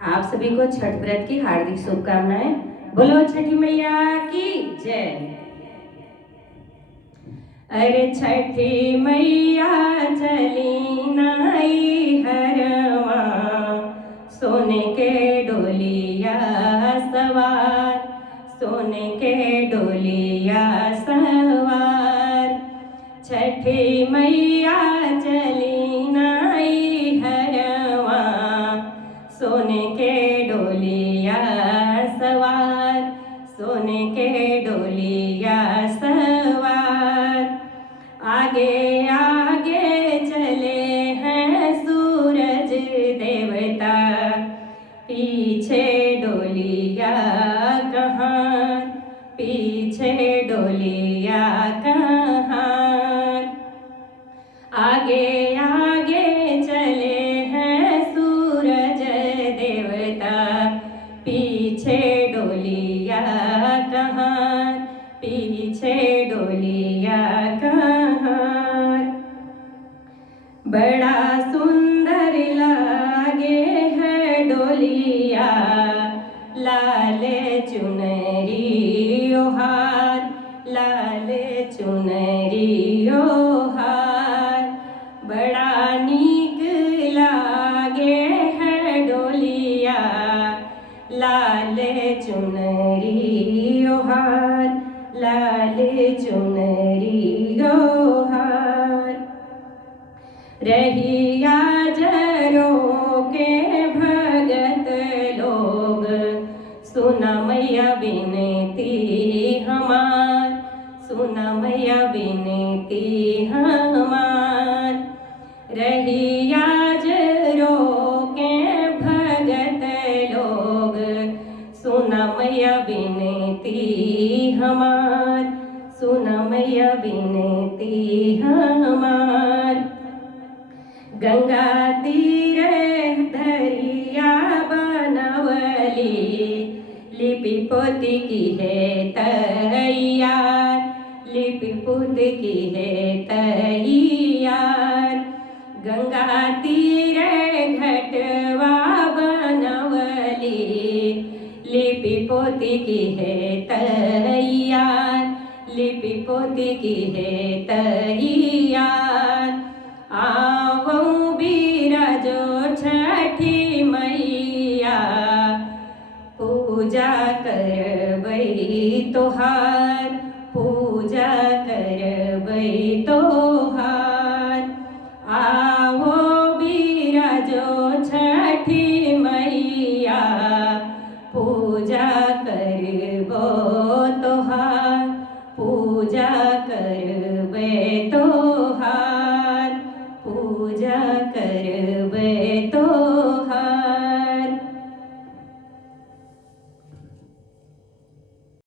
आप सभी को छठ व्रत की हार्दिक शुभकामनाएं। बोलो छठी मैया की जय। अरे छठी मैया चली नाई हरवा, सोने के डोलिया सवार, सोने के डोलिया सवार। छठी मैया चली नाई हरवा, सोने के डोलिया सवार, सोने के डोलिया सवार। आगे आगे चले हैं सूरज देवता, पीछे डोलिया कहाँ, पीछे डोलिया कहाँ। आगे आगे चले हैं सूरज देवता, पीछे डोलिया कहाँ, पीछे डोलिया कहाँ। बड़ा सुंदर लागे है डोलिया, लाल चुनरी ओहार, लाल चुनरी ओहार। बड़ा नीक लागे है डोलिया, लाल चुनरी ओहार, लाल चुनरी ओहार। रहिया जरो के भगत लोग, सुना मैया बिनती हमार, सुना मैया बिनती हमार। रहिया जरो के भगत लोग, सुना मैया बिनती हमार, सुना मैया बिनती हमार। गंगा तीरे धरिया बनवली, लिपि पोती की है तैयार, लिपि पोती की है तैयार। गंगा तीरे घटवा बनवली, लिपि पोती की है तैयार, लिपि पोती की है तैयार। आवो बिराजो छठी मैया, पूजा करबै तोहार, पूजा करबै तोहार।